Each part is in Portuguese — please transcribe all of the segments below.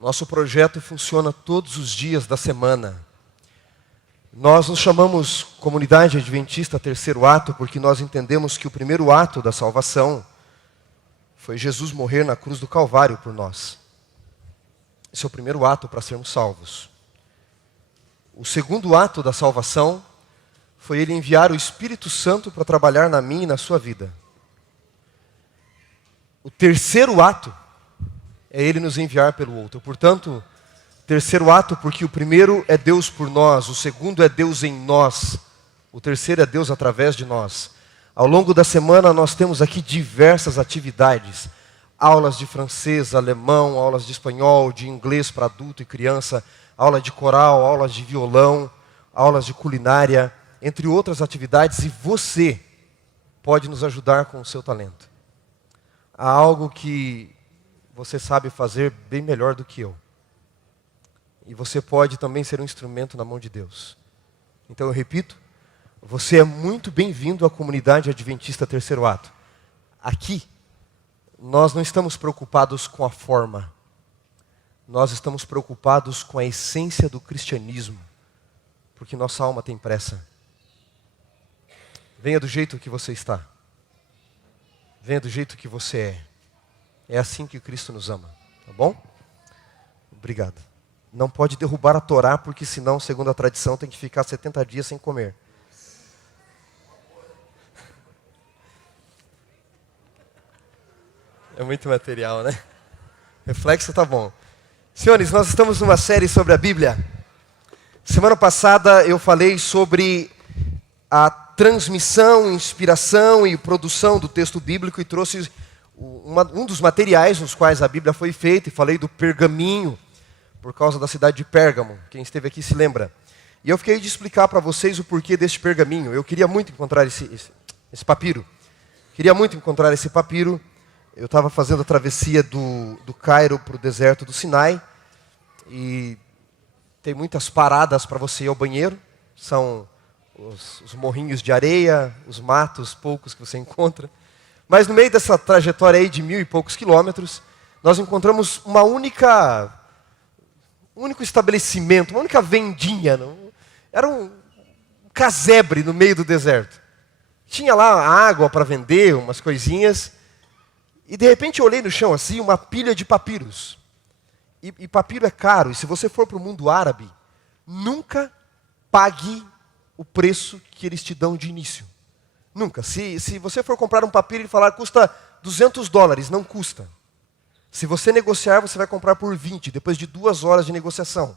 Nosso projeto funciona todos os dias da semana. Nós nos chamamos Comunidade Adventista Terceiro Ato porque nós entendemos que o primeiro ato da salvação foi Jesus morrer na cruz do Calvário por nós. Esse é o primeiro ato para sermos salvos. O segundo ato da salvação foi Ele enviar o Espírito Santo para trabalhar na minha e na sua vida. O terceiro ato é Ele nos enviar pelo outro. Portanto, terceiro ato porque o primeiro é Deus por nós, o segundo é Deus em nós, o terceiro é Deus através de nós. Ao longo da semana nós temos aqui diversas atividades. Aulas de francês, alemão, aulas de espanhol, de inglês para adulto e criança, aula de coral, aulas de violão, aulas de culinária, entre outras atividades, e você pode nos ajudar com o seu talento. Há algo que você sabe fazer bem melhor do que eu. E você pode também ser um instrumento na mão de Deus. Então eu repito, você é muito bem-vindo à Comunidade Adventista Terceiro Ato. Aqui, nós não estamos preocupados com a forma. Nós estamos preocupados com a essência do cristianismo. Porque nossa alma tem pressa. Venha do jeito que você está. Venha do jeito que você é. É assim que Cristo nos ama, tá bom? Obrigado. Não pode derrubar a Torá, porque senão, segundo a tradição, tem que ficar 70 dias sem comer. É muito material, né? Reflexo tá bom. Senhores, nós estamos numa série sobre a Bíblia. Semana passada eu falei sobre a transmissão, inspiração e produção do texto bíblico e trouxe um dos materiais nos quais a Bíblia foi feita, e falei do pergaminho, por causa da cidade de Pérgamo. Quem esteve aqui se lembra. E eu fiquei de explicar para vocês o porquê deste pergaminho. Eu queria muito encontrar esse papiro. Queria muito encontrar esse papiro. Eu estava fazendo a travessia do Cairo para o deserto do Sinai. E tem muitas paradas para você ir ao banheiro. São os morrinhos de areia, os matos poucos que você encontra. Mas no meio dessa trajetória aí de 1000 e poucos quilômetros, nós encontramos um único estabelecimento, uma única vendinha. Era um casebre no meio do deserto. Tinha lá água para vender, umas coisinhas. E de repente eu olhei no chão assim, uma pilha de papiros. E papiro é caro. E se você for para o mundo árabe, nunca pague o preço que eles te dão de início. Nunca. Se você for comprar um papiro e falar custa $200, não custa. Se você negociar, você vai comprar por 20, depois de 2 horas de negociação.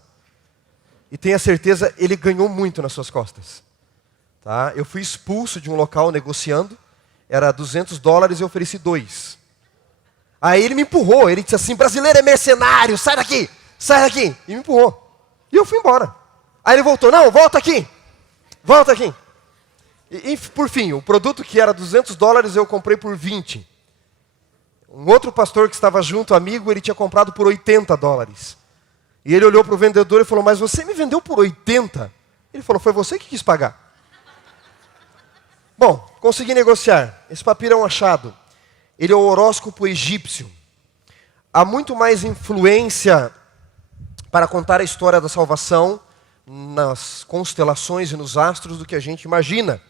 E tenha certeza, ele ganhou muito nas suas costas. Tá? Eu fui expulso de um local negociando, era $200 e eu ofereci 2. Aí ele me empurrou, ele disse assim, brasileiro é mercenário, sai daqui, e me empurrou. E eu fui embora. Aí ele voltou, não, volta aqui. E por fim, o produto que era $200 eu comprei por 20. Um outro pastor que estava junto, amigo, ele tinha comprado por $80. E ele olhou para o vendedor e falou, mas você me vendeu por 80? Ele falou, foi você que quis pagar. Bom, consegui negociar. Esse papiro é um achado. Ele é o horóscopo egípcio. Há muito mais influência para contar a história da salvação nas constelações e nos astros do que a gente imagina.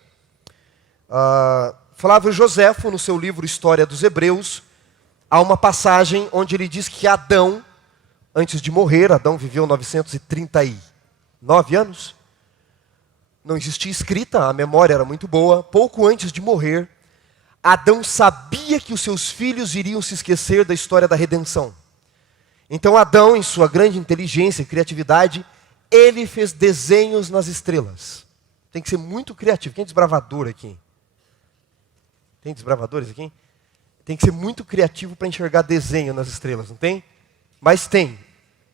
Flávio Joséfo, no seu livro História dos Hebreus, há uma passagem onde ele diz que Adão, antes de morrer, Adão viveu 939 anos, não existia escrita, a memória era muito boa, pouco antes de morrer, Adão sabia que os seus filhos iriam se esquecer da história da redenção. Então Adão, em sua grande inteligência e criatividade, ele fez desenhos nas estrelas. Tem que ser muito criativo. Quem é desbravador aqui? Tem desbravadores aqui? Tem que ser muito criativo para enxergar desenho nas estrelas, não tem? Mas tem.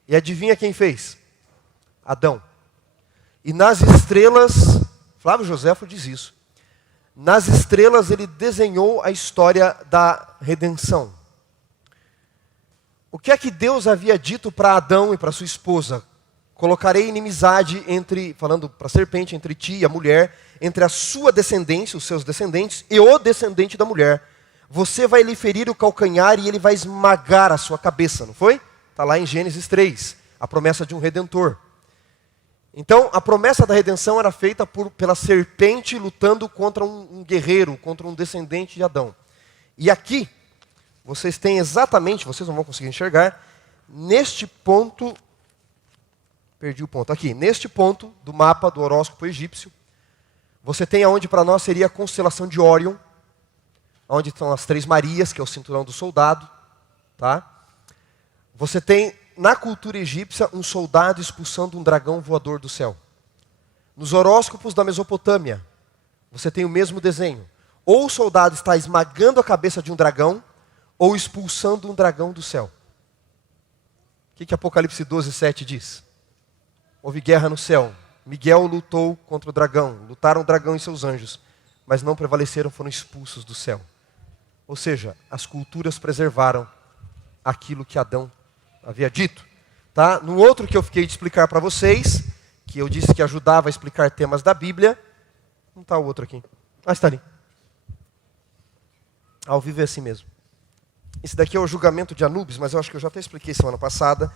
E adivinha quem fez? Adão. E nas estrelas, Flávio Joséfo diz isso. Nas estrelas ele desenhou a história da redenção. O que é que Deus havia dito para Adão e para sua esposa? Colocarei inimizade falando para a serpente, entre ti e a mulher, entre a sua descendência, os seus descendentes, e o descendente da mulher. Você vai lhe ferir o calcanhar e ele vai esmagar a sua cabeça, não foi? Está lá em Gênesis 3, a promessa de um redentor. Então, a promessa da redenção era feita pela serpente lutando contra um guerreiro, contra um descendente de Adão. E aqui, vocês têm exatamente, vocês não vão conseguir enxergar, neste ponto, perdi o ponto, aqui, neste ponto do mapa do horóscopo egípcio, você tem aonde para nós seria a constelação de Órion, onde estão as Três Marias, que é o cinturão do soldado, tá? Você tem, na cultura egípcia, um soldado expulsando um dragão voador do céu. Nos horóscopos da Mesopotâmia, você tem o mesmo desenho. Ou o soldado está esmagando a cabeça de um dragão, ou expulsando um dragão do céu. O que Apocalipse 12:7 diz? Houve guerra no céu. Miguel lutou contra o dragão. Lutaram o dragão e seus anjos. Mas não prevaleceram, foram expulsos do céu. Ou seja, as culturas preservaram aquilo que Adão havia dito. Tá? No outro que eu fiquei de explicar para vocês, que eu disse que ajudava a explicar temas da Bíblia. Não está o outro aqui. Ah, está ali. Ao vivo é assim mesmo. Esse daqui é o julgamento de Anubis, mas eu acho que eu já até expliquei semana passada,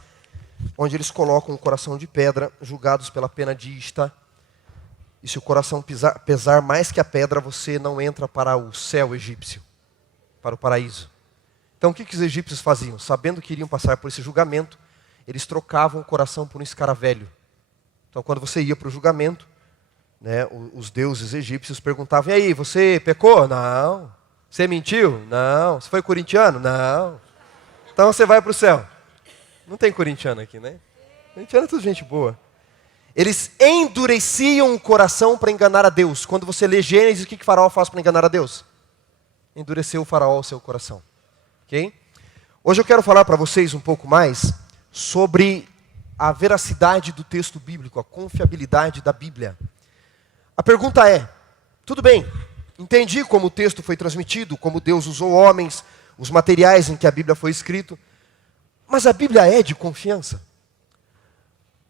onde eles colocam o coração de pedra, julgados pela pena de Ista. E se o coração pesar mais que a pedra, você não entra para o céu egípcio, para o paraíso. Então o que os egípcios faziam? Sabendo que iriam passar por esse julgamento, eles trocavam o coração por um escaravelho. Então quando você ia para o julgamento, né, os deuses egípcios perguntavam: e aí, você pecou? Não. Você mentiu? Não. Você foi corintiano? Não. Então você vai para o céu. Não tem corintiano aqui, né? Corintiano é tudo gente boa. Eles endureciam o coração para enganar a Deus. Quando você lê Gênesis, o que Faraó faz para enganar a Deus? Endureceu o Faraó o seu coração. Okay? Hoje eu quero falar para vocês um pouco mais sobre a veracidade do texto bíblico, a confiabilidade da Bíblia. A pergunta é, tudo bem, entendi como o texto foi transmitido, como Deus usou homens, os materiais em que a Bíblia foi escrito, mas a Bíblia é de confiança?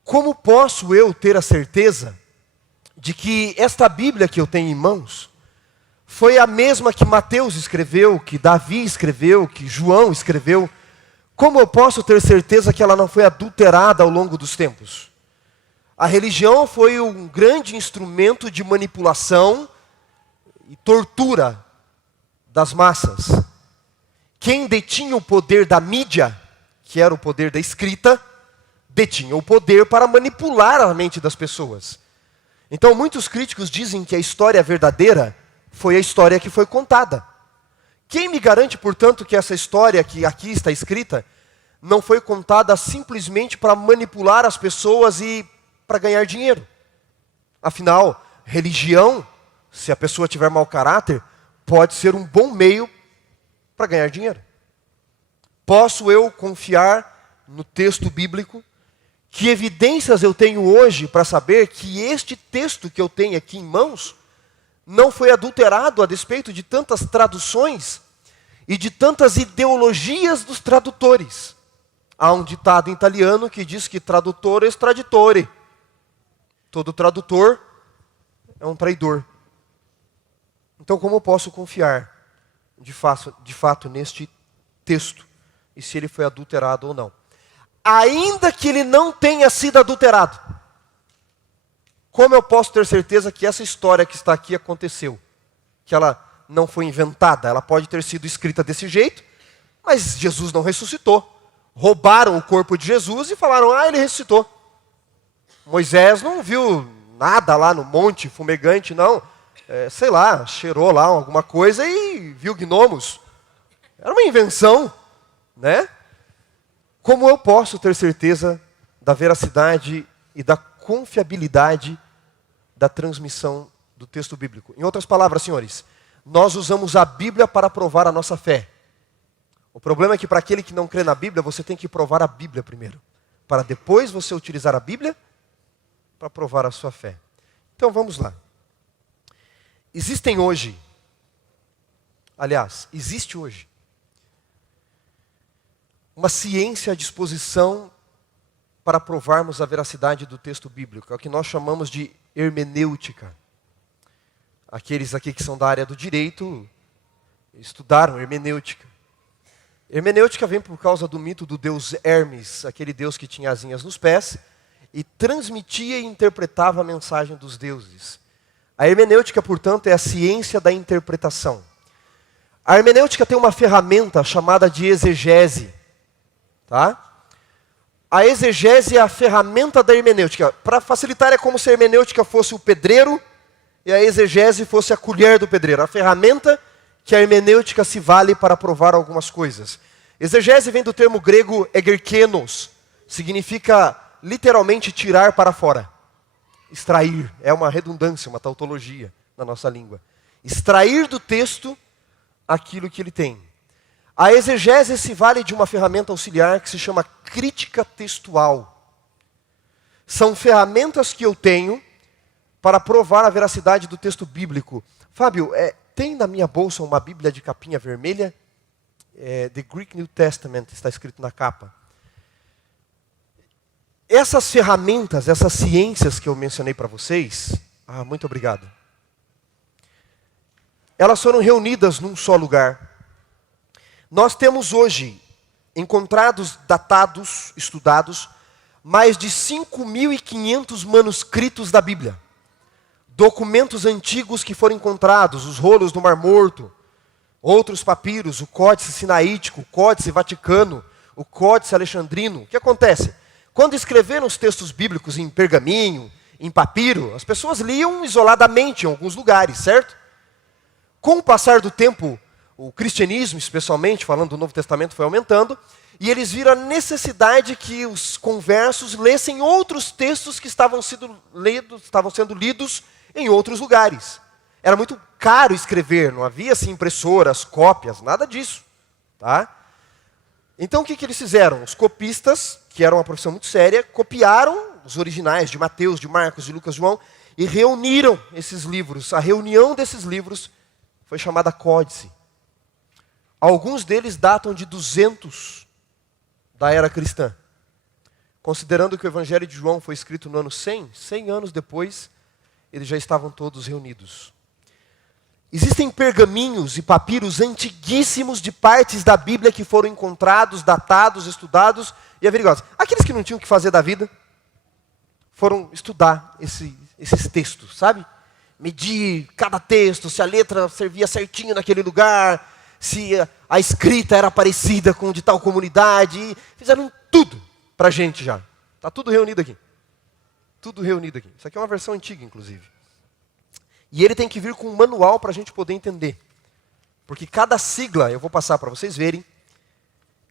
Como posso eu ter a certeza de que esta Bíblia que eu tenho em mãos foi a mesma que Mateus escreveu, que Davi escreveu, que João escreveu? Como eu posso ter certeza que ela não foi adulterada ao longo dos tempos? A religião foi um grande instrumento de manipulação e tortura das massas. Quem detinha o poder da mídia, que era o poder da escrita, detinha o poder para manipular a mente das pessoas. Então muitos críticos dizem que a história verdadeira foi a história que foi contada. Quem me garante, portanto, que essa história que aqui está escrita não foi contada simplesmente para manipular as pessoas e para ganhar dinheiro? Afinal, religião, se a pessoa tiver mau caráter, pode ser um bom meio para ganhar dinheiro. Posso eu confiar no texto bíblico? Que evidências eu tenho hoje para saber que este texto que eu tenho aqui em mãos não foi adulterado a despeito de tantas traduções e de tantas ideologias dos tradutores? Há um ditado em italiano que diz que traduttore est traditore. Todo tradutor é um traidor. Então como eu posso confiar de fato neste texto e se ele foi adulterado ou não? Ainda que ele não tenha sido adulterado, como eu posso ter certeza que essa história que está aqui aconteceu? Que ela não foi inventada, ela pode ter sido escrita desse jeito, mas Jesus não ressuscitou. Roubaram o corpo de Jesus e falaram: ele ressuscitou. Moisés não viu nada lá no monte fumegante, não. Sei lá, cheirou lá alguma coisa e viu gnomos. Era uma invenção, né? Como eu posso ter certeza da veracidade e da confiabilidade da transmissão do texto bíblico? Em outras palavras, senhores, nós usamos a Bíblia para provar a nossa fé. O problema é que para aquele que não crê na Bíblia, você tem que provar a Bíblia primeiro, para depois você utilizar a Bíblia para provar a sua fé. Então vamos lá. Existe hoje uma ciência à disposição para provarmos a veracidade do texto bíblico. É o que nós chamamos de hermenêutica. Aqueles aqui que são da área do direito estudaram hermenêutica. Hermenêutica vem por causa do mito do deus Hermes, aquele deus que tinha asinhas nos pés, e transmitia e interpretava a mensagem dos deuses. A hermenêutica, portanto, é a ciência da interpretação. A hermenêutica tem uma ferramenta chamada de exegese. Tá? A exegese é a ferramenta da hermenêutica. Para facilitar, é como se a hermenêutica fosse o pedreiro e a exegese fosse a colher do pedreiro. A ferramenta que a hermenêutica se vale para provar algumas coisas. Exegese vem do termo grego egerkenos. Significa literalmente tirar para fora. Extrair. É uma redundância, uma tautologia na nossa língua. Extrair do texto aquilo que ele tem. A exegese se vale de uma ferramenta auxiliar que se chama crítica textual. São ferramentas que eu tenho para provar a veracidade do texto bíblico. Fábio, tem na minha bolsa uma Bíblia de capinha vermelha? The Greek New Testament está escrito na capa. Essas ferramentas, essas ciências que eu mencionei para vocês, muito obrigado. Elas foram reunidas num só lugar. Nós temos hoje, encontrados, datados, estudados, mais de 5.500 manuscritos da Bíblia. Documentos antigos que foram encontrados, os rolos do Mar Morto, outros papiros, o Códice Sinaítico, o Códice Vaticano, o Códice Alexandrino. O que acontece? Quando escreveram os textos bíblicos em pergaminho, em papiro, as pessoas liam isoladamente em alguns lugares, certo? Com o passar do tempo, o cristianismo, especialmente, falando do Novo Testamento, foi aumentando, e eles viram a necessidade que os conversos lessem outros textos que estavam sendo lidos em outros lugares. Era muito caro escrever, não havia assim, impressoras, cópias, nada disso. Tá? Então o que eles fizeram? Os copistas, que eram uma profissão muito séria, copiaram os originais de Mateus, de Marcos, de Lucas, de João, e reuniram esses livros. A reunião desses livros foi chamada Códice. Alguns deles datam de 200 da era cristã. Considerando que o Evangelho de João foi escrito no ano 100 anos depois, eles já estavam todos reunidos. Existem pergaminhos e papiros antiguíssimos de partes da Bíblia que foram encontrados, datados, estudados e averiguados. Aqueles que não tinham o que fazer da vida foram estudar esses textos, sabe? Medir cada texto, se a letra servia certinho naquele lugar, se a escrita era parecida com de tal comunidade. Fizeram tudo para a gente já. Está tudo reunido aqui. Tudo reunido aqui. Isso aqui é uma versão antiga, inclusive. E ele tem que vir com um manual para a gente poder entender. Porque cada sigla, eu vou passar para vocês verem,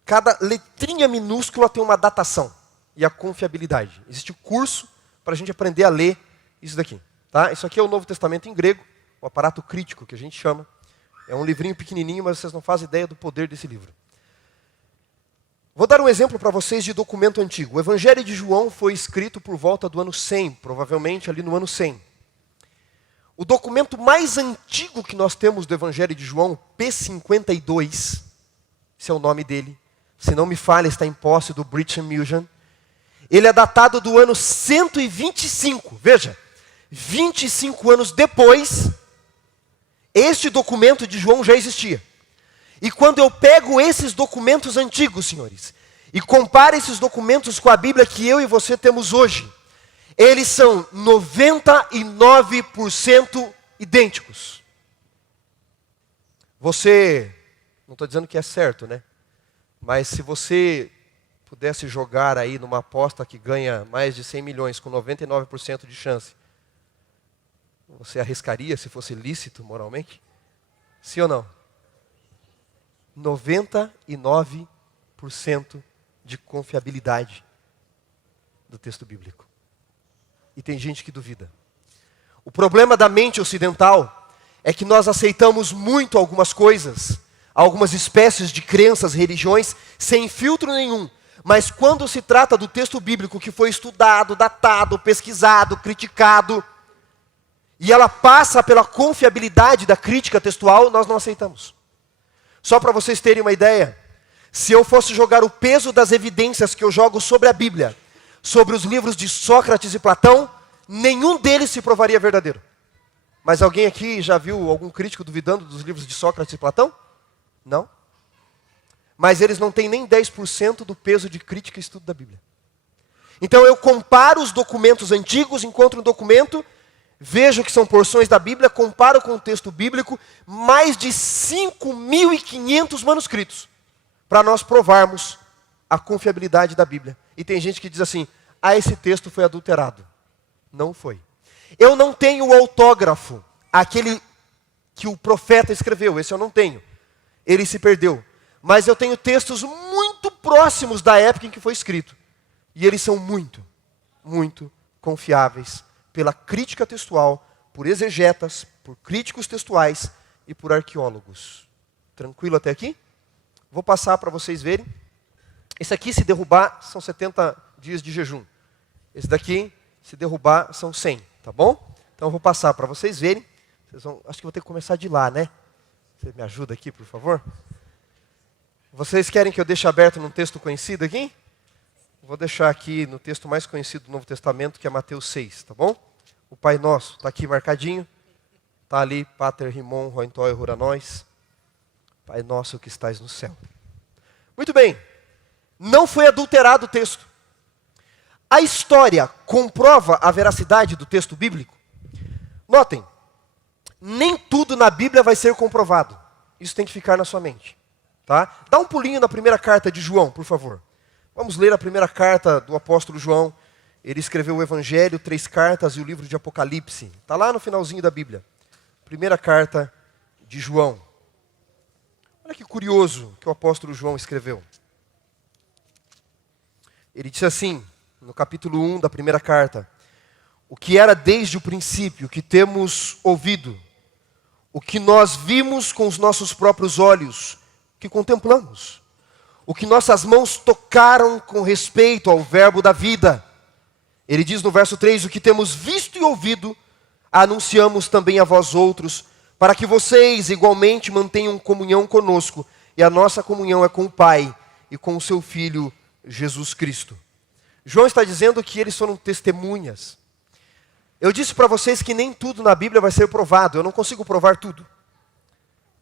cada letrinha minúscula tem uma datação e a confiabilidade. Existe um curso para a gente aprender a ler isso daqui. Tá? Isso aqui é o Novo Testamento em grego, o aparato crítico que a gente chama. É um livrinho pequenininho, mas vocês não fazem ideia do poder desse livro. Vou dar um exemplo para vocês de documento antigo. O Evangelho de João foi escrito por volta do ano 100, provavelmente ali no ano 100. O documento mais antigo que nós temos do Evangelho de João, P52, esse é o nome dele, se não me falha, está em posse do British Museum. Ele é datado do ano 125, veja, 25 anos depois, este documento de João já existia. E quando eu pego esses documentos antigos, senhores, e comparo esses documentos com a Bíblia que eu e você temos hoje, eles são 99% idênticos. Você, não estou dizendo que é certo, né? Mas se você pudesse jogar aí numa aposta que ganha mais de 100 milhões com 99% de chance, você arriscaria se fosse lícito moralmente? Sim ou não? 99% de confiabilidade do texto bíblico. E tem gente que duvida. O problema da mente ocidental é que nós aceitamos muito algumas coisas, algumas espécies de crenças, religiões, sem filtro nenhum. Mas quando se trata do texto bíblico que foi estudado, datado, pesquisado, criticado, e ela passa pela confiabilidade da crítica textual, nós não aceitamos. Só para vocês terem uma ideia, se eu fosse jogar o peso das evidências que eu jogo sobre a Bíblia, sobre os livros de Sócrates e Platão, nenhum deles se provaria verdadeiro. Mas alguém aqui já viu algum crítico duvidando dos livros de Sócrates e Platão? Não? mas eles não têm nem 10% do peso de crítica e estudo da Bíblia. Então eu comparo os documentos antigos, encontro um documento, vejo que são porções da Bíblia, comparo com o texto bíblico, mais de 5.500 manuscritos, para nós provarmos a confiabilidade da Bíblia. E tem gente que diz assim, esse texto foi adulterado. Não foi. Eu não tenho o autógrafo, aquele que o profeta escreveu, esse eu não tenho. Ele se perdeu. Mas eu tenho textos muito próximos da época em que foi escrito. E eles são muito, muito confiáveis pela crítica textual, por exegetas, por críticos textuais e por arqueólogos. Tranquilo até aqui? Vou passar para vocês verem. Esse aqui, se derrubar, são 70 dias de jejum. Esse daqui, se derrubar, são 100, tá bom? Então eu vou passar para vocês verem. Acho que vou ter que começar de lá, né? Você me ajuda aqui, por favor? Vocês querem que eu deixe aberto num texto conhecido aqui? Vou deixar aqui no texto mais conhecido do Novo Testamento, que é Mateus 6, tá bom? O Pai Nosso está aqui marcadinho. Está ali, Pater Rimon, Roentoi, Ruranós. Pai Nosso que estais no céu. Muito bem. Não foi adulterado o texto. A história comprova a veracidade do texto bíblico? Notem, nem tudo na Bíblia vai ser comprovado. Isso tem que ficar na sua mente. Tá? Dá um pulinho na primeira carta de João, por favor. Vamos ler a primeira carta do apóstolo João. Ele escreveu o Evangelho, 3 cartas e o livro de Apocalipse. Está lá no finalzinho da Bíblia. Primeira carta de João. Olha que curioso que o apóstolo João escreveu. Ele disse assim, no capítulo 1 da primeira carta: o que era desde o princípio, o que temos ouvido, o que nós vimos com os nossos próprios olhos, que contemplamos, o que nossas mãos tocaram com respeito ao verbo da vida. Ele diz no verso 3, o que temos visto e ouvido, anunciamos também a vós outros, para que vocês igualmente mantenham comunhão conosco, e a nossa comunhão é com o Pai e com o seu Filho Jesus Cristo. João está dizendo que eles foram testemunhas. Eu disse para vocês que nem tudo na Bíblia vai ser provado, eu não consigo provar tudo.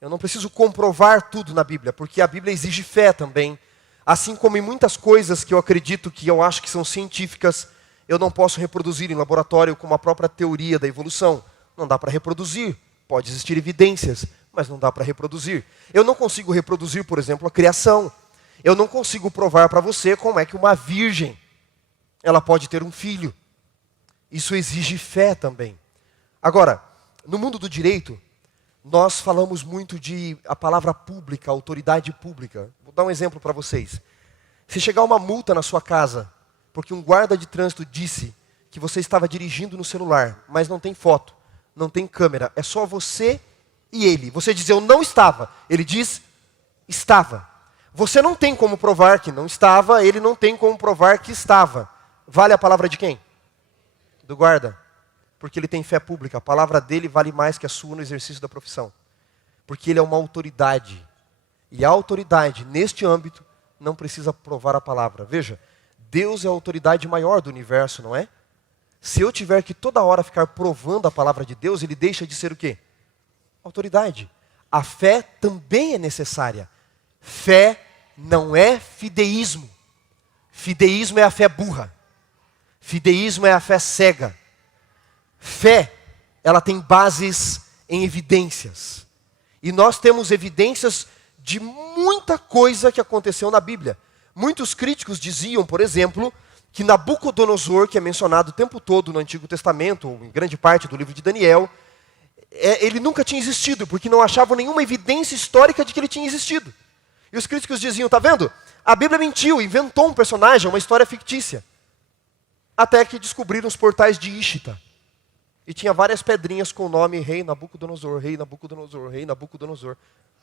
Eu não preciso comprovar tudo na Bíblia, porque a Bíblia exige fé também. Assim como em muitas coisas que eu acredito, que eu acho que são científicas, eu não posso reproduzir em laboratório como a própria teoria da evolução. Não dá para reproduzir. Pode existir evidências, mas não dá para reproduzir. Eu não consigo reproduzir, por exemplo, a criação. Eu não consigo provar para você como é que uma virgem, ela pode ter um filho. Isso exige fé também. Agora, no mundo do direito, nós falamos muito de a palavra pública, autoridade pública. Vou dar um exemplo para vocês. Se chegar uma multa na sua casa, porque um guarda de trânsito disse que você estava dirigindo no celular, mas não tem foto, não tem câmera, é só você e ele. Você diz, eu não estava. Ele diz, estava. Você não tem como provar que não estava, ele não tem como provar que estava. Vale a palavra de quem? Do guarda. Porque ele tem fé pública. A palavra dele vale mais que a sua no exercício da profissão. Porque ele é uma autoridade. E a autoridade, neste âmbito, não precisa provar a palavra. Veja, Deus é a autoridade maior do universo, não é? Se eu tiver que toda hora ficar provando a palavra de Deus, ele deixa de ser o quê? Autoridade. A fé também é necessária. Fé não é fideísmo. Fideísmo é a fé burra. Fideísmo é a fé cega. Fé, ela tem bases em evidências. E nós temos evidências de muita coisa que aconteceu na Bíblia. Muitos críticos diziam, por exemplo, que Nabucodonosor, que é mencionado o tempo todo no Antigo Testamento, ou em grande parte do livro de Daniel, ele nunca tinha existido, porque não achavam nenhuma evidência histórica de que ele tinha existido. E os críticos diziam, tá vendo? A Bíblia mentiu, inventou um personagem, uma história fictícia. Até que descobriram os portais de Ishita. E tinha várias pedrinhas com o nome Rei Nabucodonosor, Rei Nabucodonosor, Rei Nabucodonosor.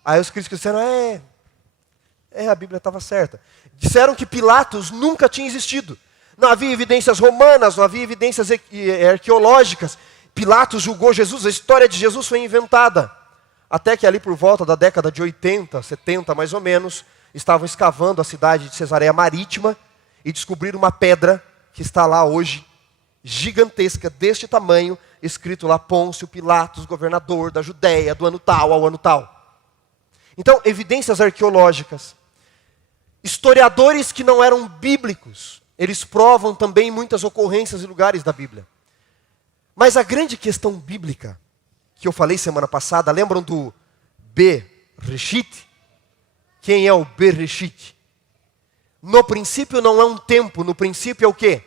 Aí os críticos disseram, a Bíblia estava certa. Disseram que Pilatos nunca tinha existido. Não havia evidências romanas, não havia evidências arqueológicas. Pilatos julgou Jesus, a história de Jesus foi inventada. Até que ali por volta da década de 80, 70 mais ou menos, estavam escavando a cidade de Cesareia Marítima e descobriram uma pedra que está lá hoje, gigantesca, deste tamanho, escrito lá Pôncio Pilatos, governador da Judéia, do ano tal ao ano tal. Então, evidências arqueológicas, Historiadores que não eram bíblicos, eles provam também muitas ocorrências e lugares da Bíblia. Mas a grande questão bíblica, que eu falei semana passada, lembram do Bereshit? Quem é o Bereshit? No princípio não é um tempo, no princípio é o quê?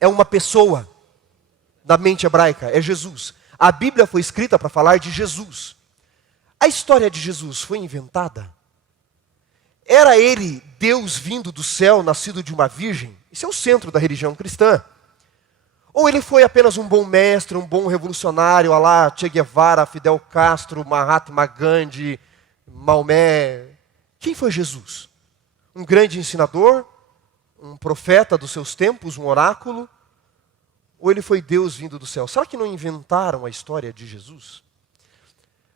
É uma pessoa. Da mente hebraica, é Jesus. A Bíblia foi escrita para falar de Jesus. A história de Jesus foi inventada? Era ele Deus vindo do céu, nascido de uma virgem? Isso é o centro da religião cristã. Ou ele foi apenas um bom mestre, um bom revolucionário, a lá Che Guevara, Fidel Castro, Mahatma Gandhi, Maomé? Quem foi Jesus? Um grande ensinador? Um profeta dos seus tempos, um oráculo? Ou ele foi Deus vindo do céu? Será que não inventaram a história de Jesus?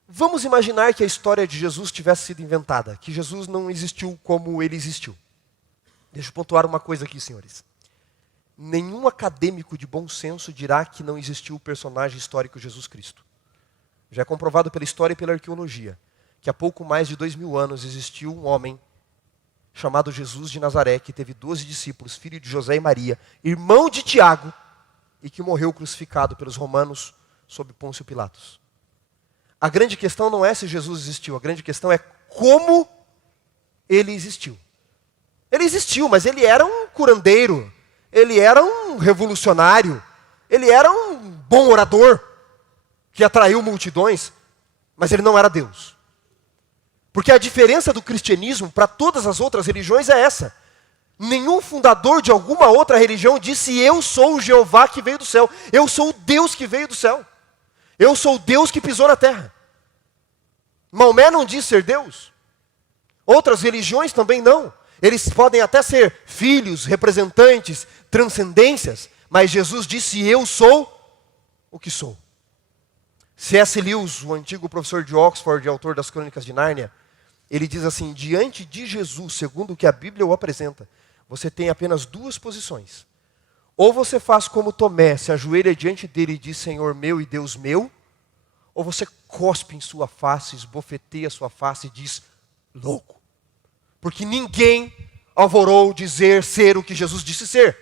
Vamos imaginar que a história de Jesus tivesse sido inventada, que Jesus não existiu como ele existiu. Deixa eu pontuar uma coisa aqui, senhores. Nenhum acadêmico de bom senso dirá que não existiu o personagem histórico Jesus Cristo. Já é comprovado pela história e pela arqueologia, que há pouco mais de 2000 anos existiu um homem chamado Jesus de Nazaré, que teve 12 discípulos, filho de José e Maria, irmão de Tiago, e que morreu crucificado pelos romanos sob Pôncio Pilatos. A grande questão não é se Jesus existiu, a grande questão é como ele existiu. Ele existiu, mas ele era um curandeiro, ele era um revolucionário, ele era um bom orador, que atraiu multidões, mas ele não era Deus. Porque a diferença do cristianismo para todas as outras religiões é essa. Nenhum fundador de alguma outra religião disse: eu sou o Jeová que veio do céu. Eu sou o Deus que veio do céu. Eu sou o Deus que pisou na terra. Maomé não diz ser Deus. Outras religiões também não. Eles podem até ser filhos, representantes, transcendências, mas Jesus disse: eu sou o que sou. C.S. Lewis, o antigo professor de Oxford e autor das Crônicas de Nárnia, ele diz assim: diante de Jesus, segundo o que a Bíblia o apresenta, você tem apenas duas posições. Ou você faz como Tomé, se ajoelha diante dele e diz: Senhor meu e Deus meu. Ou você cospe em sua face, esbofeteia sua face e diz: louco. Porque ninguém alvorou dizer ser o que Jesus disse ser.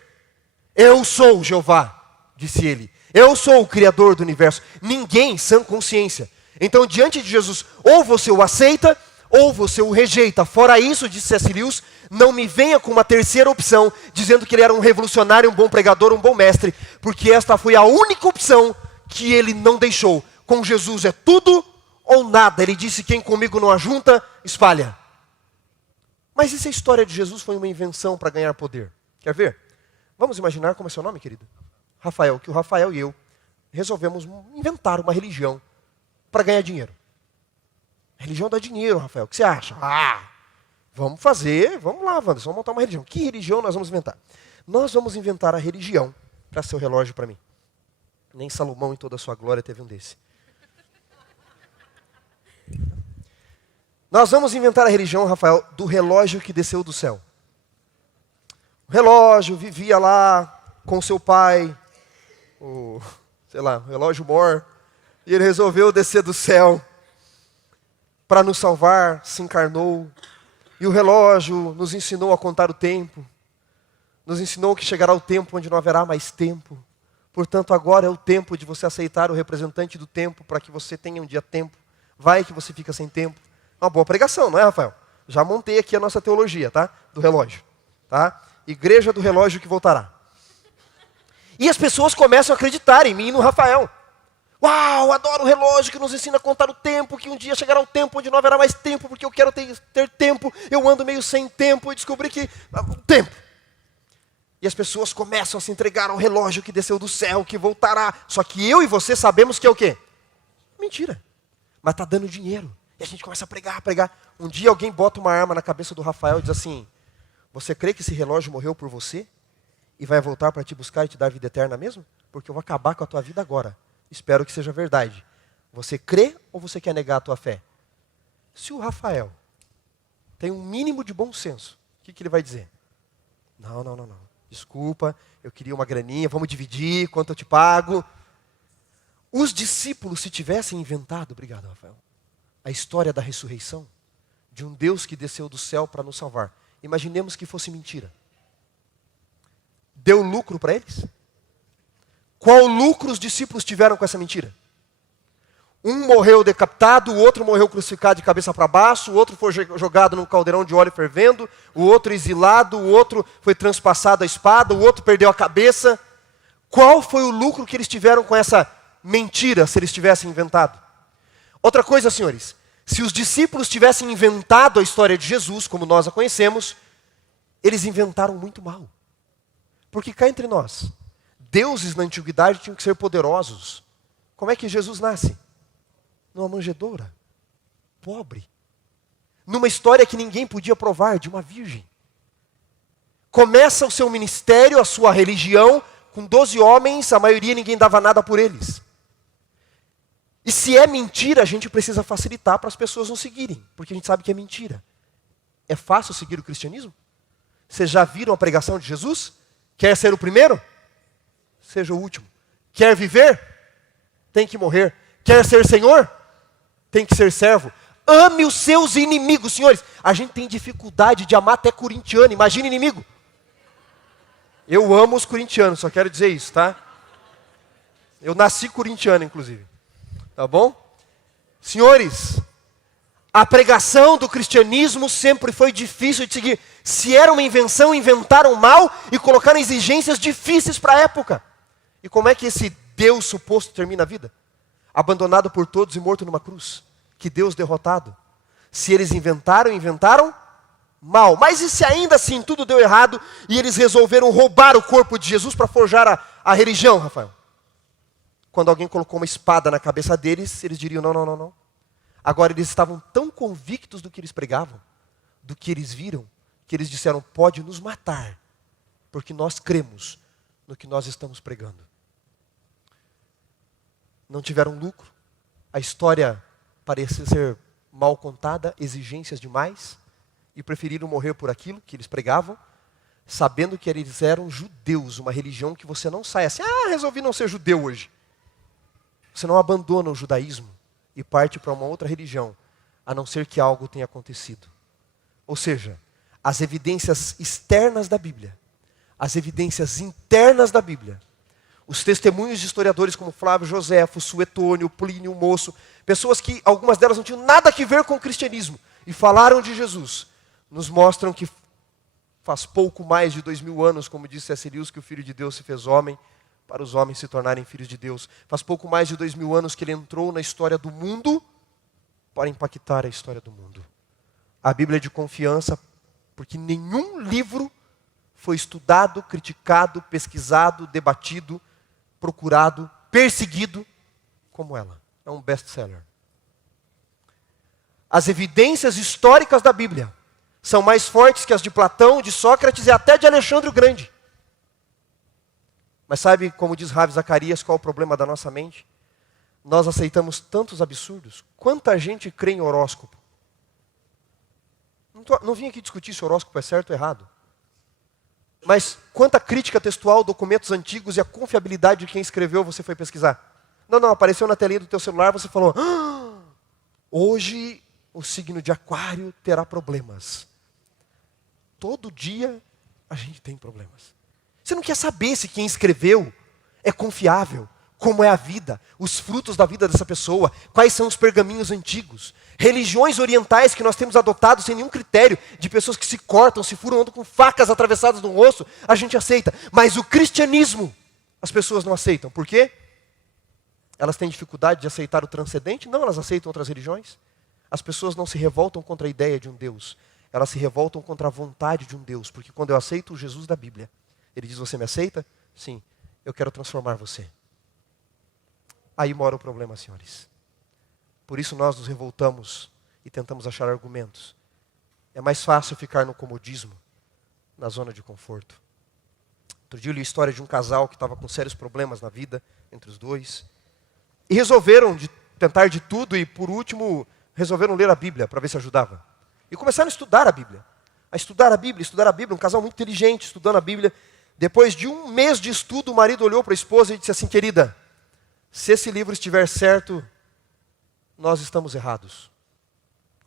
Eu sou Jeová, disse ele. Eu sou o Criador do universo. Ninguém sã consciência. Então, diante de Jesus, ou você o aceita, ou você o rejeita. Fora isso, disse C.S. Lewis, não me venha com uma terceira opção, dizendo que ele era um revolucionário, um bom pregador, um bom mestre, porque esta foi a única opção que ele não deixou. Com Jesus é tudo ou nada. Ele disse: quem comigo não ajunta, espalha. Mas e se a história de Jesus foi uma invenção para ganhar poder? Quer ver? Vamos imaginar como é seu nome, querido? Rafael, que o Rafael e eu resolvemos inventar uma religião para ganhar dinheiro. Religião dá dinheiro, Rafael. O que você acha? Vamos fazer, vamos lá, Wanderson, vamos montar uma religião. Que religião nós vamos inventar? Nós vamos inventar a religião para ser o relógio para mim. Nem Salomão em toda a sua glória teve um desse. Nós vamos inventar a religião, Rafael, do relógio que desceu do céu. O relógio vivia lá com seu pai, o relógio mor, e ele resolveu descer do céu para nos salvar, se encarnou. E o relógio nos ensinou a contar o tempo, nos ensinou que chegará o tempo onde não haverá mais tempo. Portanto, agora é o tempo de você aceitar o representante do tempo para que você tenha um dia tempo. Vai que você fica sem tempo. Uma boa pregação, não é, Rafael? Já montei aqui a nossa teologia, tá? Do relógio, tá? Igreja do relógio que voltará. E as pessoas começam a acreditar em mim e no Rafael. Uau, adoro o relógio que nos ensina a contar o tempo, que um dia chegará o tempo onde não haverá mais tempo, porque eu quero ter tempo, eu ando meio sem tempo e descobri que... tempo. E as pessoas começam a se entregar ao relógio que desceu do céu, que voltará. Só que eu e você sabemos que é o quê? Mentira. Mas está dando dinheiro. E a gente começa a pregar. Um dia alguém bota uma arma na cabeça do Rafael e diz assim: você crê que esse relógio morreu por você? E vai voltar para te buscar e te dar vida eterna mesmo? Porque eu vou acabar com a tua vida agora. Espero que seja verdade. Você crê ou você quer negar a tua fé? Se o Rafael tem um mínimo de bom senso, o que ele vai dizer? Não. Desculpa, eu queria uma graninha, vamos dividir, quanto eu te pago. Os discípulos, se tivessem inventado, obrigado, Rafael, a história da ressurreição, de um Deus que desceu do céu para nos salvar, Imaginemos que fosse mentira. Deu lucro para eles? Qual lucro os discípulos tiveram com essa mentira? Um morreu decapitado, o outro morreu crucificado de cabeça para baixo, o outro foi jogado num caldeirão de óleo fervendo, o outro exilado, o outro foi transpassado a espada, o outro perdeu a cabeça. Qual foi o lucro que eles tiveram com essa mentira, se eles tivessem inventado? Outra coisa, senhores, se os discípulos tivessem inventado a história de Jesus, como nós a conhecemos, eles inventaram muito mal. Porque cá entre nós, deuses na antiguidade tinham que ser poderosos. Como é que Jesus nasce? Numa manjedoura, pobre, numa história que ninguém podia provar, de uma virgem. Começa o seu ministério, a sua religião, com 12 homens, a maioria ninguém dava nada por eles. E se é mentira, a gente precisa facilitar para as pessoas não seguirem, porque a gente sabe que é mentira. É fácil seguir o cristianismo? Vocês já viram a pregação de Jesus? Quer ser o primeiro? Seja o último. Quer viver? Tem que morrer. Quer ser Senhor? Tem que ser servo. Ame os seus inimigos, senhores. A gente tem dificuldade de amar até corintiano. Imagina inimigo. Eu amo os corintianos, só quero dizer isso, tá? Eu nasci corintiano, inclusive. Tá bom? Senhores, a pregação do cristianismo sempre foi difícil de seguir. Se era uma invenção, inventaram mal e colocaram exigências difíceis para a época. E como é que esse Deus suposto termina a vida? Abandonado por todos e morto numa cruz. Que Deus derrotado. Se eles inventaram mal. Mas e se ainda assim tudo deu errado e eles resolveram roubar o corpo de Jesus para forjar a religião, Rafael? Quando alguém colocou uma espada na cabeça deles, eles diriam não. Agora eles estavam tão convictos do que eles pregavam, do que eles viram, que eles disseram, pode nos matar, porque nós cremos no que nós estamos pregando. Não tiveram lucro, a história parecia ser mal contada, exigências demais, e preferiram morrer por aquilo que eles pregavam, sabendo que eles eram judeus, uma religião que você não sai assim, resolvi não ser judeu hoje. Você não abandona o judaísmo e parte para uma outra religião, a não ser que algo tenha acontecido. Ou seja, as evidências externas da Bíblia, as evidências internas da Bíblia, os testemunhos de historiadores como Flávio Joséfo, Suetônio, Plínio o Moço, pessoas que algumas delas não tinham nada a ver com o cristianismo e falaram de Jesus, nos mostram que faz pouco mais de 2000 anos, como disse C.S. Lewis, que o Filho de Deus se fez homem, para os homens se tornarem filhos de Deus. Faz pouco mais de 2000 anos que ele entrou na história do mundo para impactar a história do mundo. A Bíblia é de confiança porque nenhum livro foi estudado, criticado, pesquisado, debatido, procurado, perseguido como ela. É um best-seller. As evidências históricas da Bíblia são mais fortes que as de Platão, de Sócrates e até de Alexandre o Grande. Mas sabe, como diz Ravi Zacarias, qual é o problema da nossa mente? Nós aceitamos tantos absurdos. Quanta gente crê em horóscopo? Não vim aqui discutir se o horóscopo é certo ou errado. Mas quanta crítica textual, documentos antigos e a confiabilidade de quem escreveu você foi pesquisar? Não, apareceu na telinha do teu celular, você falou, hoje o signo de Aquário terá problemas. Todo dia a gente tem problemas. Você não quer saber se quem escreveu é confiável, como é a vida, os frutos da vida dessa pessoa, quais são os pergaminhos antigos. Religiões orientais que nós temos adotado sem nenhum critério, de pessoas que se cortam, se furam, andam com facas atravessadas no rosto, a gente aceita. Mas o cristianismo, as pessoas não aceitam. Por quê? Elas têm dificuldade de aceitar o transcendente? Não, elas aceitam outras religiões. As pessoas não se revoltam contra a ideia de um Deus, elas se revoltam contra a vontade de um Deus. Porque quando eu aceito o Jesus da Bíblia, ele diz, você me aceita? Sim, eu quero transformar você. Aí mora o problema, senhores. Por isso nós nos revoltamos e tentamos achar argumentos. É mais fácil ficar no comodismo, na zona de conforto. Outro dia eu li a história de um casal que estava com sérios problemas na vida, entre os dois. E resolveram tentar de tudo e, por último, resolveram ler a Bíblia para ver se ajudava. E começaram a estudar a Bíblia. Estudar a Bíblia. Um casal muito inteligente, estudando a Bíblia. Depois de 1 mês de estudo, o marido olhou para a esposa e disse assim, querida, se esse livro estiver certo, nós estamos errados.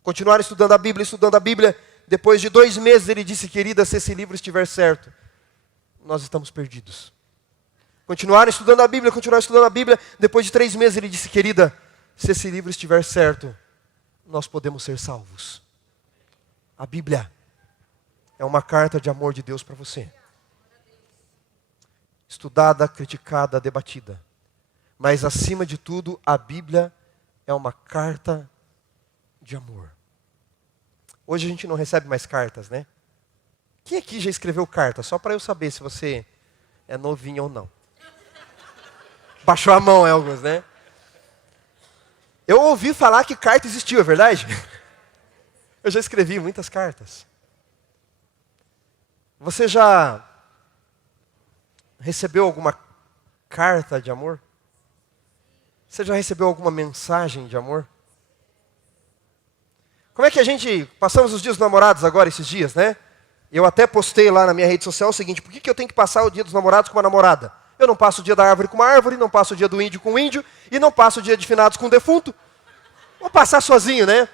Continuaram estudando a Bíblia. Depois de 2 meses ele disse, querida, se esse livro estiver certo, nós estamos perdidos. Continuaram estudando a Bíblia, continuaram estudando a Bíblia. Depois de 3 meses ele disse, querida, se esse livro estiver certo, nós podemos ser salvos. A Bíblia é uma carta de amor de Deus para você. Estudada, criticada, debatida. Mas acima de tudo, a Bíblia é uma carta de amor. Hoje a gente não recebe mais cartas, né? Quem aqui já escreveu carta? Só para eu saber se você é novinho ou não. Baixou a mão, alguns, né? Eu ouvi falar que carta existiu, é verdade? Eu já escrevi muitas cartas. Você já recebeu alguma carta de amor? Você já recebeu alguma mensagem de amor? Como é que a gente... Passamos os dias dos namorados agora, esses dias, né? Eu até postei lá na minha rede social o seguinte, por que eu tenho que passar o dia dos namorados com uma namorada? Eu não passo o dia da árvore com uma árvore, não passo o dia do índio com um índio, e não passo o dia de finados com um defunto. Vou passar sozinho, né?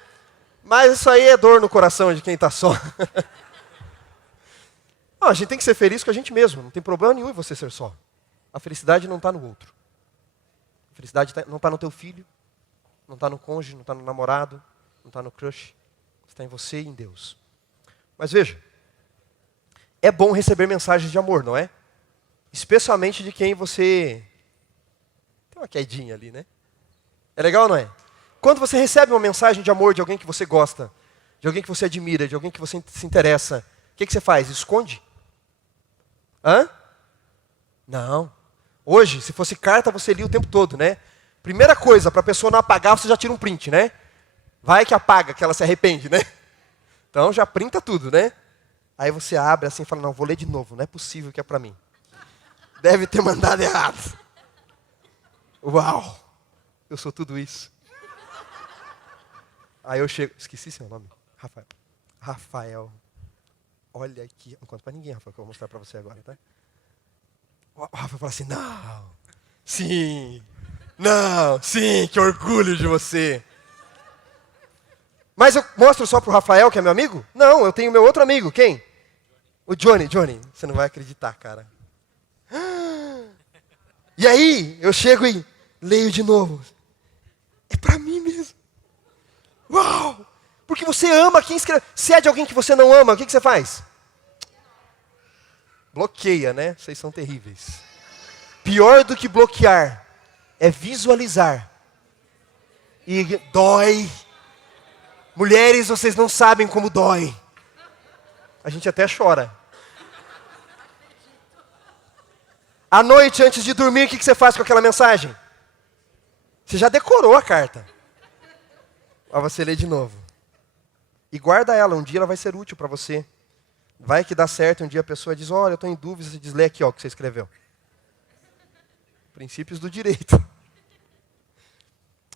Mas isso aí é dor no coração de quem está só. Não, a gente tem que ser feliz com a gente mesmo, não tem problema nenhum em você ser só. A felicidade não está no outro. A felicidade não está no teu filho, não está no cônjuge, não está no namorado, não está no crush. Está em você e em Deus. Mas veja, é bom receber mensagens de amor, não é? Especialmente de quem você... Tem uma quedinha ali, né? É legal ou não é? Quando você recebe uma mensagem de amor de alguém que você gosta, de alguém que você admira, de alguém que você se interessa, o que você faz? Esconde? Hã? Não. Hoje, se fosse carta, você lia o tempo todo, né? Primeira coisa, para a pessoa não apagar, você já tira um print, né? Vai que apaga, que ela se arrepende, né? Então já printa tudo, né? Aí você abre assim e fala, não, vou ler de novo, não é possível que é para mim. Deve ter mandado errado. Uau, eu sou tudo isso. Aí eu chego, esqueci seu nome, Rafael. Rafael, olha aqui, não conta para ninguém, Rafael, que eu vou mostrar para você agora, tá? O Rafael fala assim, não, sim, que orgulho de você. Mas eu mostro só para o Rafael, que é meu amigo? Não, eu tenho meu outro amigo, quem? O Johnny, você não vai acreditar, cara. E aí, eu chego e leio de novo. É para mim mesmo. Uau! Porque você ama quem escreve. Se é de alguém que você não ama, o que você faz? Bloqueia, né? Vocês são terríveis. Pior do que bloquear é visualizar. E dói. Mulheres, vocês não sabem como dói. A gente até chora. À noite, antes de dormir, o que você faz com aquela mensagem? Você já decorou a carta. Aí você lê de novo. E guarda ela, um dia ela vai ser útil para você. Vai que dá certo, um dia a pessoa diz, olha, eu estou em dúvida, você diz, lê aqui ó, o que você escreveu. Princípios do direito.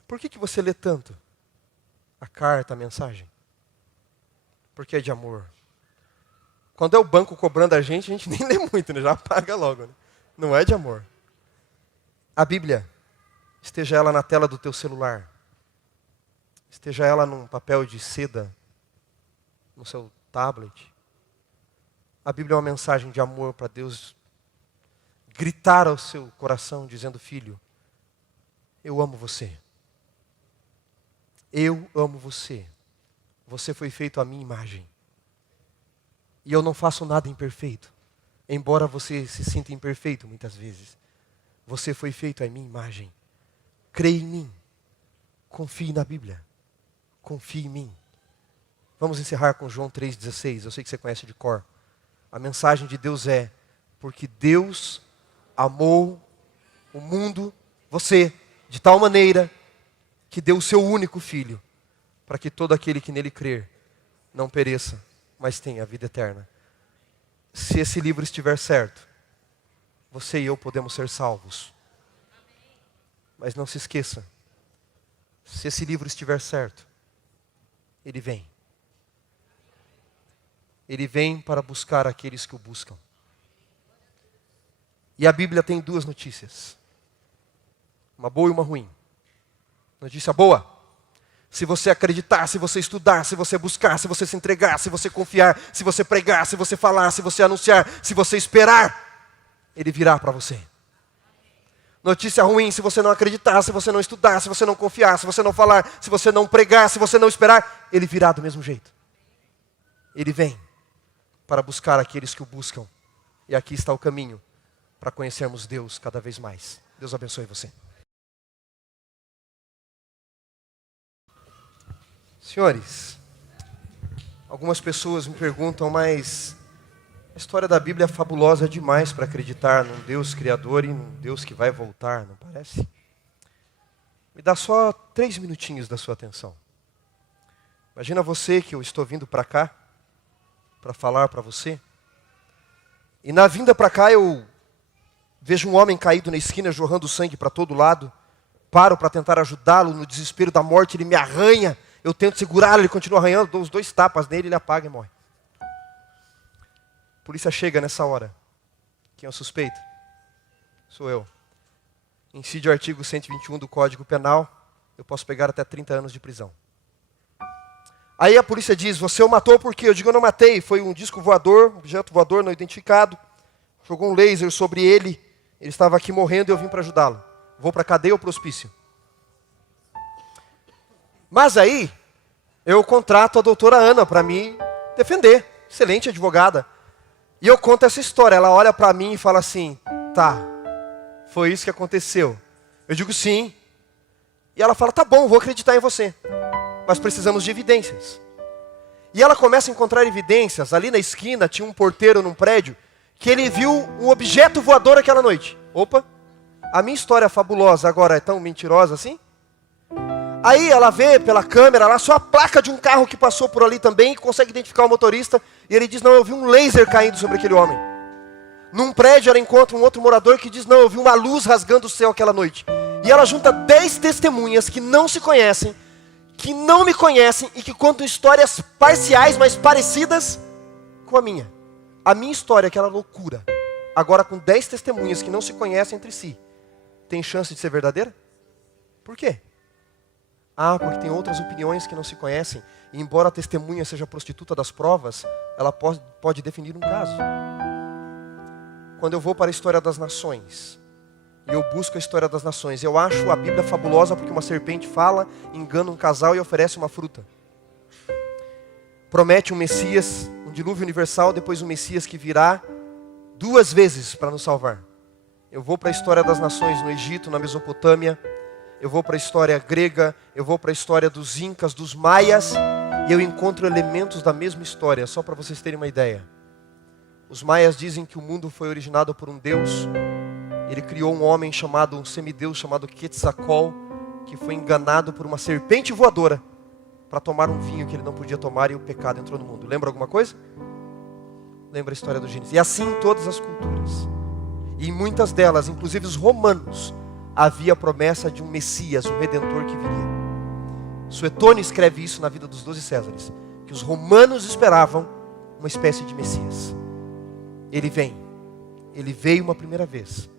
Por que você lê tanto? A carta, a mensagem? Porque é de amor. Quando é o banco cobrando a gente nem lê muito, né? Já apaga logo. Né? Não é de amor. A Bíblia, esteja ela na tela do teu celular, esteja ela num papel de seda, no seu tablet. A Bíblia é uma mensagem de amor para Deus gritar ao seu coração, dizendo, filho, eu amo você. Eu amo você. Você foi feito à minha imagem. E eu não faço nada imperfeito. Embora você se sinta imperfeito muitas vezes. Você foi feito à minha imagem. Creia em mim. Confie na Bíblia. Confie em mim. Vamos encerrar com João 3,16. Eu sei que você conhece de cor. A mensagem de Deus é, porque Deus amou o mundo, você, de tal maneira, que deu o seu único filho, para que todo aquele que nele crer, não pereça, mas tenha a vida eterna. Se esse livro estiver certo, você e eu podemos ser salvos. Mas não se esqueça, se esse livro estiver certo, ele vem. Ele vem para buscar aqueles que o buscam. E a Bíblia tem 2 notícias. Uma boa e uma ruim. Notícia boa. Se você acreditar, se você estudar, se você buscar, se você se entregar, se você confiar, se você pregar, se você falar, se você anunciar, se você esperar, Ele virá para você. Notícia ruim, se você não acreditar, se você não estudar, se você não confiar, se você não falar, se você não pregar, se você não esperar, Ele virá do mesmo jeito. Ele vem para buscar aqueles que o buscam. E aqui está o caminho para conhecermos Deus cada vez mais. Deus abençoe você. Senhores, algumas pessoas me perguntam, mas a história da Bíblia é fabulosa demais para acreditar num Deus criador e num Deus que vai voltar, não parece? Me dá só 3 minutinhos da sua atenção. Imagina você que eu estou vindo para cá, para falar para você. E na vinda para cá eu vejo um homem caído na esquina, jorrando sangue para todo lado. Paro para tentar ajudá-lo, no desespero da morte ele me arranha. Eu tento segurá-lo, ele continua arranhando, dou os 2 tapas nele, ele apaga e morre. A polícia chega nessa hora. Quem é o suspeito? Sou eu. Incide o artigo 121 do Código Penal, eu posso pegar até 30 anos de prisão. Aí a polícia diz, você o matou por quê? Eu digo, eu não matei, foi um disco voador, objeto voador não identificado. Jogou um laser sobre ele, ele estava aqui morrendo e eu vim para ajudá-lo. Vou para a cadeia ou para o hospício? Mas aí, eu contrato a doutora Ana para me defender. Excelente advogada. E eu conto essa história. Ela olha para mim e fala assim, tá, foi isso que aconteceu. Eu digo sim. E ela fala, tá bom, vou acreditar em você. Mas precisamos de evidências. E ela começa a encontrar evidências. Ali na esquina tinha um porteiro num prédio que ele viu um objeto voador aquela noite. Opa, a minha história fabulosa agora é tão mentirosa assim? Aí ela vê pela câmera lá só a placa de um carro que passou por ali também, consegue identificar o motorista, e ele diz, não, eu vi um laser caindo sobre aquele homem. Num prédio ela encontra um outro morador que diz, não, eu vi uma luz rasgando o céu aquela noite. E ela junta 10 testemunhas que não se conhecem, que não me conhecem e que contam histórias parciais, mas parecidas com a minha. A minha história, aquela loucura, agora com 10 testemunhas que não se conhecem entre si, tem chance de ser verdadeira? Por quê? Ah, porque tem outras opiniões que não se conhecem. E embora a testemunha seja prostituta das provas, ela pode definir um caso. Quando eu vou para a história das nações, e eu busco a história das nações, eu acho a Bíblia fabulosa porque uma serpente fala, engana um casal e oferece uma fruta. Promete um Messias, um dilúvio universal, depois um Messias que virá 2 vezes para nos salvar. Eu vou para a história das nações no Egito, na Mesopotâmia, eu vou para a história grega, eu vou para a história dos incas, dos maias, e eu encontro elementos da mesma história, só para vocês terem uma ideia. Os maias dizem que o mundo foi originado por um Deus, ele criou um homem chamado, um semideus chamado Quetzalcoatl, que foi enganado por uma serpente voadora, para tomar um vinho que ele não podia tomar e o pecado entrou no mundo. Lembra alguma coisa? Lembra a história do Gênesis. E assim em todas as culturas. E em muitas delas, inclusive os romanos, havia a promessa de um Messias, um Redentor que viria. Suetônio escreve isso na vida dos 12 Césares, que os romanos esperavam uma espécie de Messias. Ele vem, ele veio uma primeira vez,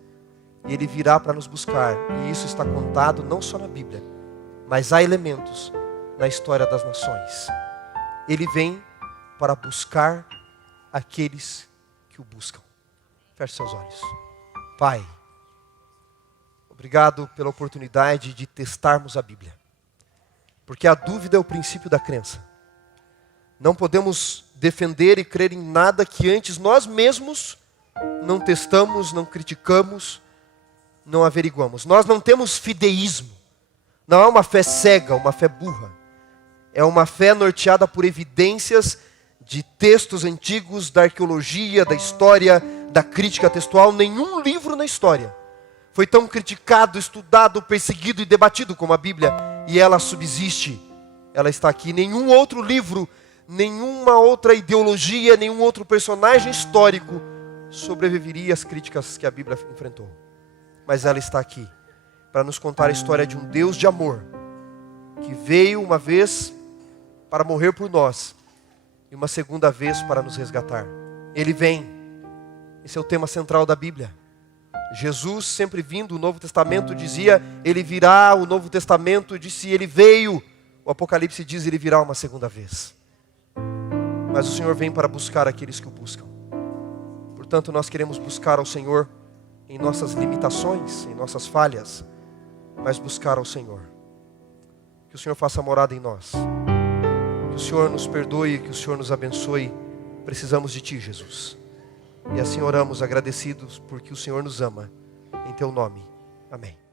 e ele virá para nos buscar, e isso está contado não só na Bíblia, mas há elementos na história das nações. Ele vem para buscar aqueles que o buscam. Feche seus olhos. Pai, obrigado pela oportunidade de testarmos a Bíblia. Porque a dúvida é o princípio da crença. Não podemos defender e crer em nada que antes nós mesmos não testamos, não criticamos, não averiguamos. Nós não temos fideísmo. Não é uma fé cega, uma fé burra. É uma fé norteada por evidências de textos antigos, da arqueologia, da história, da crítica textual. Nenhum livro na história foi tão criticado, estudado, perseguido e debatido como a Bíblia. E ela subsiste, ela está aqui. Nenhum outro livro, nenhuma outra ideologia, nenhum outro personagem histórico sobreviveria às críticas que a Bíblia enfrentou. Mas ela está aqui para nos contar a história de um Deus de amor, que veio uma vez para morrer por nós e uma segunda vez para nos resgatar. Ele vem. Esse é o tema central da Bíblia. Jesus sempre vindo, o Novo Testamento dizia, ele virá, o Novo Testamento disse, ele veio. O Apocalipse diz: ele virá uma segunda vez. Mas o Senhor vem para buscar aqueles que o buscam. Portanto, nós queremos buscar ao Senhor em nossas limitações, em nossas falhas, mas buscar ao Senhor. Que o Senhor faça morada em nós. Que o Senhor nos perdoe, que o Senhor nos abençoe. Precisamos de Ti, Jesus. E assim oramos agradecidos porque o Senhor nos ama. Em Teu nome. Amém.